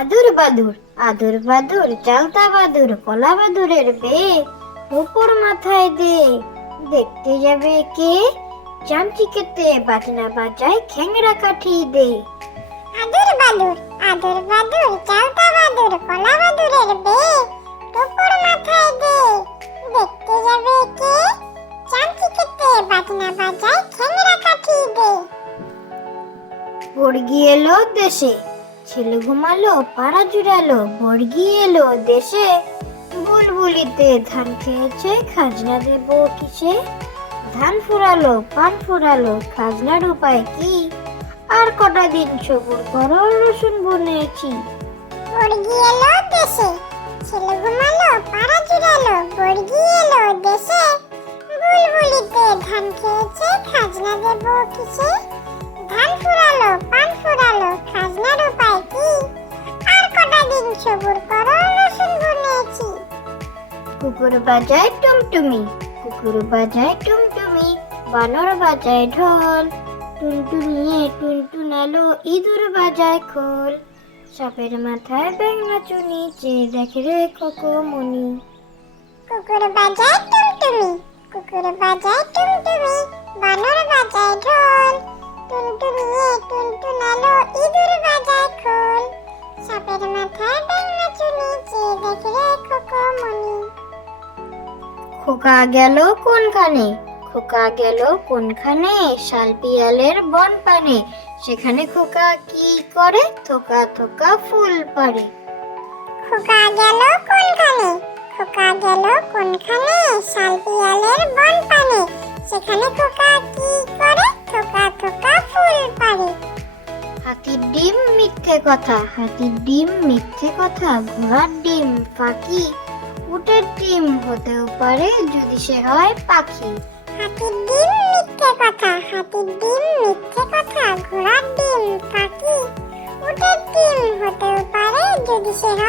আদুর বাদুর আদুর বাদুর চালতা বাদুর কলা বাদুরের বে উপর মাথায় দে। দেখতে যাবে কে? চামচিকেতে বাজনা বাজায় খ্যাংরা কাঠি দে। আদুর বাদুর আদুর বাদুর চালতা বাদুর কলা বাদুরের বে টুকুর মাথায় দে। দেখতে যাবে কে? চামচি খেতে বাজনা বাজায় খ্যাংরা কাঠি দে। বর্গি এলো দেশে। ছেলে ঘুমালো, পাড়া জুড়ালো, বর্গি এলো দেশে। বুলবুলিতে ধান খেয়েছে, খাজনা দেব কিসে? ধান ফুরালো, পান ফুরালো, খাজনার উপায় কি? আর কটা দিন সবুর করো, রসুন বনেছি। বর্গি এলো দেশে, ছেলে ঘুমালো, পাড়া জুড়ালো, বর্গি এলো দেশে। বুলবুলিতে ধান খেয়েছে, খাজনা দেব কিসে? কুকুর বাজায় টুমটুমি কুকুর বাজায় টুমটুমি বানর বাজায় ঢোল, টুনটুনিয়ে টুনটুনালো ইঁদুর বাজায় খোল। সাপের মাথায় ব্যাঙনা চুনি চেয়ে দেখে রে মনি। কুকুর বাজায় টুমটুমি কুকুর বাজায় টুমটুমি বানর বাজায় ঢোল টুনটুনিয়ে খোকা গেল কোনখানে? খোকা গেল কোনখানে? শাল পিয়ালের বন পানে। সেখানে খোকা কি করে? থোকা থোকা ফুল পারে খোকা গেল কোনখানে? খোকা গেল কোনখানে? শাল পিয়ালের বন পানে। সেখানে খোকা কি করে? থোকা থোকা ফুল পারে হাতির ডিম মিথ্যে কথা হাতির ডিম মিথ্যে কথা ঘোড়ার ডিম ফাঁকি। ডিম হতেও পারে যদি সে হয় পাখি। হাতির ডিম মিথ্যে কথা, হাতির ডিম মিথ্যে কথা, ঘোড়ার ডিম পাখি। উটের ডিম হতেও পারে যদি সে হয়